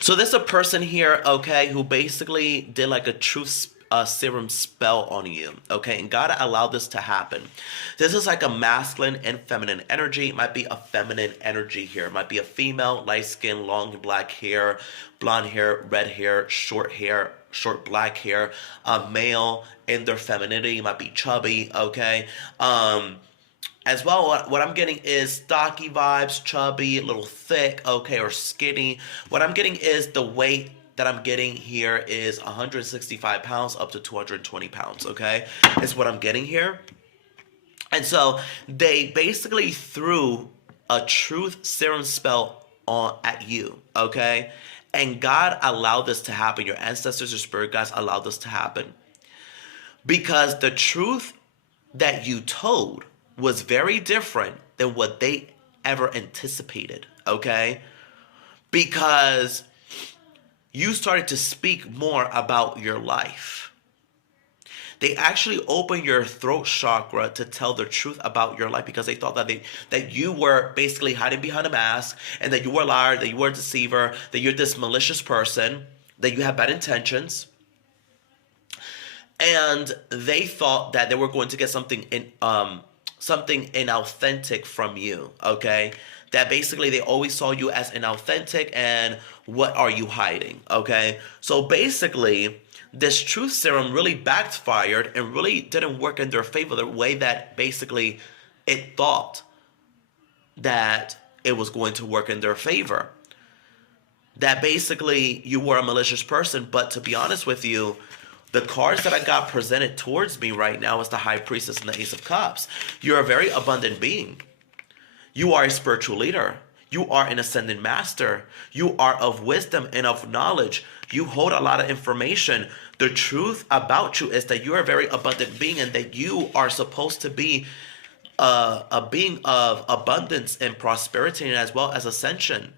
So there's a person here, okay, who basically did like a truth serum spell on you, okay, and God allowed this to happen. This is like a masculine and feminine energy. It might be a feminine energy here. It might be a female, light skin, long black hair, blonde hair, short black hair. A male in their femininity might be chubby, okay. As well, what I'm getting is stocky vibes, chubby, a little thick, okay, or skinny. What I'm getting is the weight that I'm getting here is 165 pounds up to 220 pounds, okay? Is what I'm getting here. And so they basically threw a truth serum spell on at you, okay? And God allowed this to happen. Your ancestors or spirit guides allowed this to happen. Because the truth that you told was very different than what they ever anticipated, okay? Because you started to speak more about your life. They actually opened your throat chakra to tell the truth about your life because they thought that you were basically hiding behind a mask and that you were a liar, that you were a deceiver, that you're this malicious person, that you have bad intentions. And they thought that they were going to get something inauthentic from you, okay? That basically they always saw you as inauthentic and what are you hiding, okay? So basically, this truth serum really backfired and really didn't work in their favor the way that basically it thought that it was going to work in their favor. That basically you were a malicious person, but to be honest with you, the cards that I got presented towards me right now is the High Priestess and the Ace of Cups. You're a very abundant being. You are a spiritual leader. You are an ascended master. You are of wisdom and of knowledge. You hold a lot of information. The truth about you is that you are a very abundant being and that you are supposed to be a being of abundance and prosperity and as well as ascension.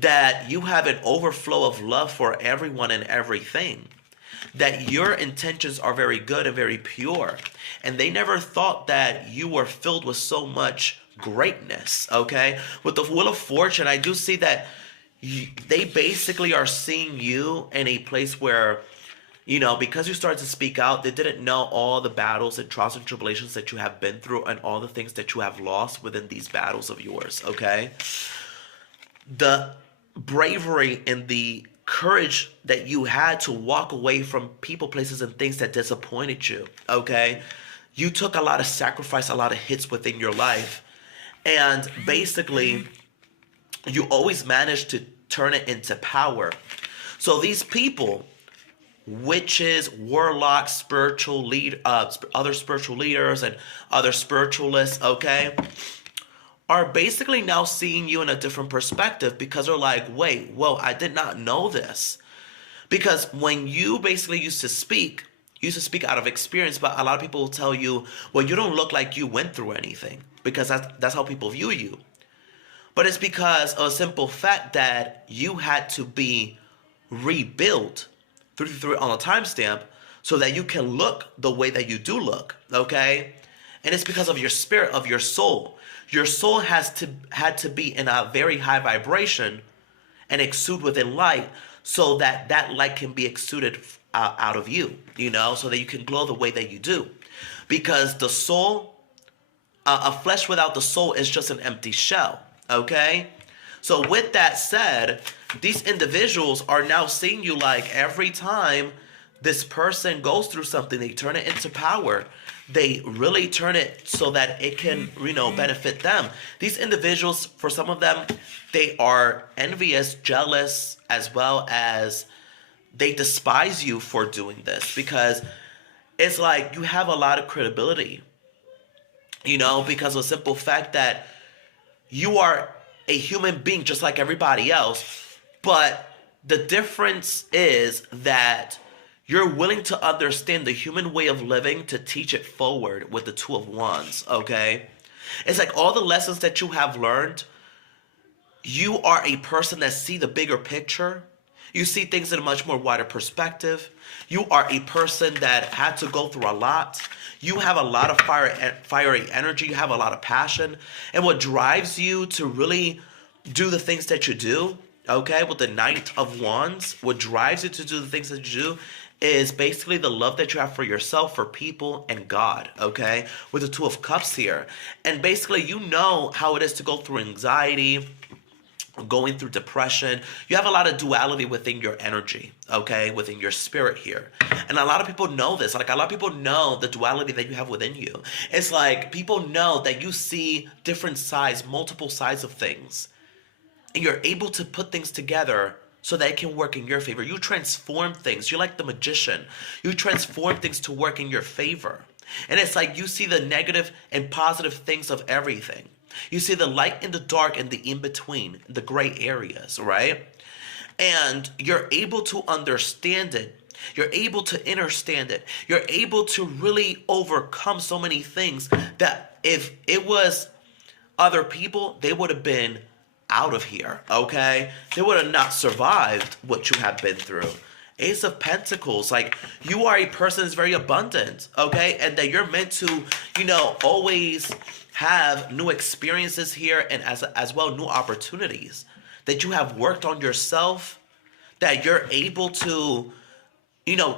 That you have an overflow of love for everyone and everything. That your intentions are very good and very pure. And they never thought that you were filled with so much greatness, okay? With the Wheel of Fortune, I do see that they basically are seeing you in a place where, you know, because you started to speak out, they didn't know all the battles and trials and tribulations that you have been through and all the things that you have lost within these battles of yours, okay? The bravery and the courage that you had to walk away from people, places, and things that disappointed you, okay? You took a lot of sacrifice, a lot of hits within your life. And basically, you always managed to turn it into power. So these people, witches, warlocks, other spiritual leaders, and other spiritualists, okay, are basically now seeing you in a different perspective because they're like, wait, whoa, I did not know this. Because when you basically used to speak out of experience, but a lot of people will tell you, well, you don't look like you went through anything because that's how people view you. But it's because of a simple fact that you had to be rebuilt through on a timestamp so that you can look the way that you do look, okay? And it's because of your spirit, of your soul. Your soul had to be in a very high vibration and exude within light so that that light can be exuded out of you, you know, so that you can glow the way that you do. Because the soul, a flesh without the soul is just an empty shell, okay? So with that said, these individuals are now seeing you like every time this person goes through something, they turn it into power. They really turn it so that it can, you know, benefit them. These individuals, for some of them, they are envious, jealous, as well as they despise you for doing this because it's like you have a lot of credibility, you know, because of the simple fact that you are a human being just like everybody else. But the difference is that you're willing to understand the human way of living to teach it forward with the Two of Wands, okay? It's like all the lessons that you have learned, you are a person that see the bigger picture. You see things in a much more wider perspective. You are a person that had to go through a lot. You have a lot of fiery energy. You have a lot of passion. And what drives you to really do the things that you do okay, with the Knight of Wands, what drives you to do the things that you do is basically the love that you have for yourself, for people, and God, okay? With the Two of Cups here. And basically, you know how it is to go through anxiety, going through depression. You have a lot of duality within your energy, okay, within your spirit here. And a lot of people know this. Like, a lot of people know the duality that you have within you. It's like people know that you see different sides, multiple sides of things, and you're able to put things together so that it can work in your favor. You transform things. You're like the magician. You transform things to work in your favor. And it's like you see the negative and positive things of everything. You see the light and the dark and the in-between, the gray areas, right? And you're able to understand it. You're able to understand it. You're able to really overcome so many things that if it was other people, they would have been out of here, okay? They would have not survived what you have been through. Ace of Pentacles, like, you are a person that's very abundant, okay? And that you're meant to, always have new experiences here, and as well new opportunities. That you have worked on yourself, that you're able to,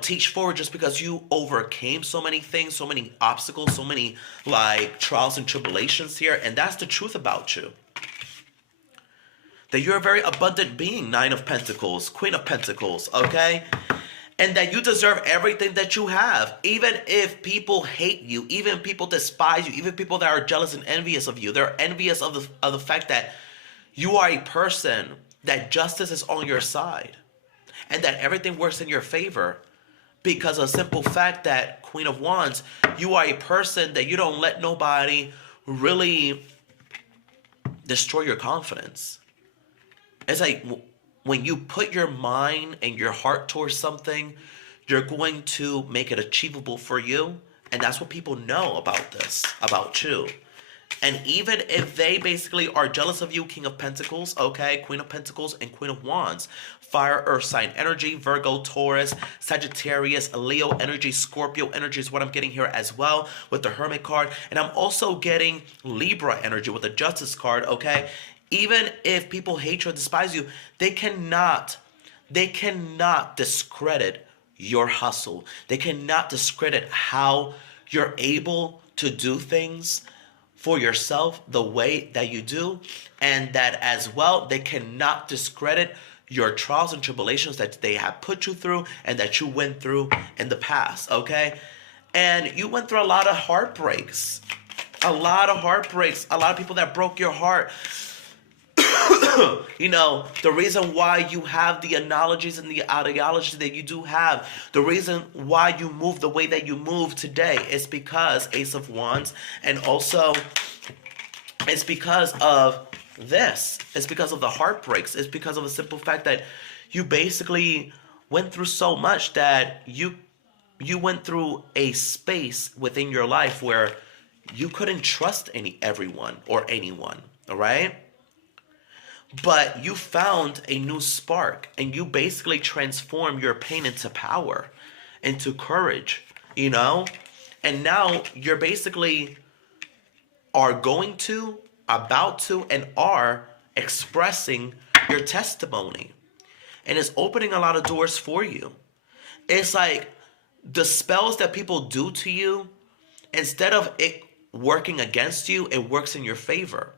teach forward just because you overcame so many things, so many obstacles, so many, like, trials and tribulations here. And that's the truth about you. That you're a very abundant being, Nine of Pentacles, Queen of Pentacles, okay? And that you deserve everything that you have. Even if people hate you, even people despise you, even people that are jealous and envious of you, they're envious of the fact that you are a person that justice is on your side. And that everything works in your favor. Because of the simple fact that, Queen of Wands, you are a person that you don't let nobody really destroy your confidence. It's like when you put your mind and your heart towards something, you're going to make it achievable for you. And that's what people know about this, about you. And even if they basically are jealous of you, King of Pentacles, okay, Queen of Pentacles and Queen of Wands, fire, earth sign energy, Virgo, Taurus, Sagittarius, Leo energy, Scorpio energy is what I'm getting here as well with the Hermit card. And I'm also getting Libra energy with the Justice card, okay? Even if people hate you or despise you, they cannot discredit your hustle. They cannot discredit how you're able to do things for yourself the way that you do. And that as well, they cannot discredit your trials and tribulations that they have put you through and that you went through in the past, okay? And you went through a lot of heartbreaks. A lot of people that broke your heart. The reason why you have the analogies and the ideology that you do have, the reason why you move the way that you move today is because Ace of Wands, and also it's because of this. It's because of the heartbreaks. It's because of the simple fact that you basically went through so much that you went through a space within your life where you couldn't trust everyone or anyone, all right? But you found a new spark, and you basically transform your pain into power, into courage, And now you're basically about to, and are expressing your testimony. And it's opening a lot of doors for you. It's like the spells that people do to you, instead of it working against you, it works in your favor.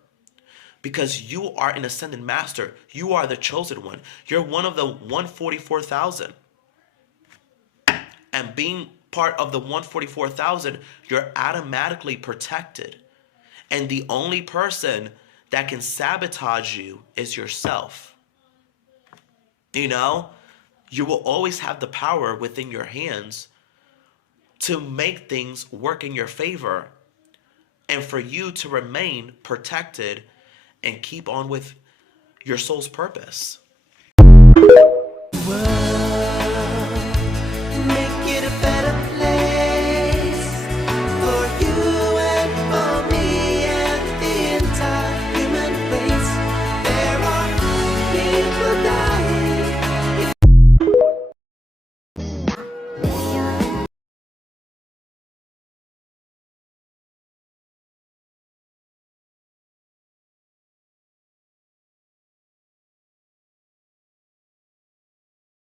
Because you are an ascended master. You are the chosen one. You're one of the 144,000. And being part of the 144,000, you're automatically protected. And the only person that can sabotage you is yourself. You will always have the power within your hands to make things work in your favor. And for you to remain protected and keep on with your soul's purpose. There are people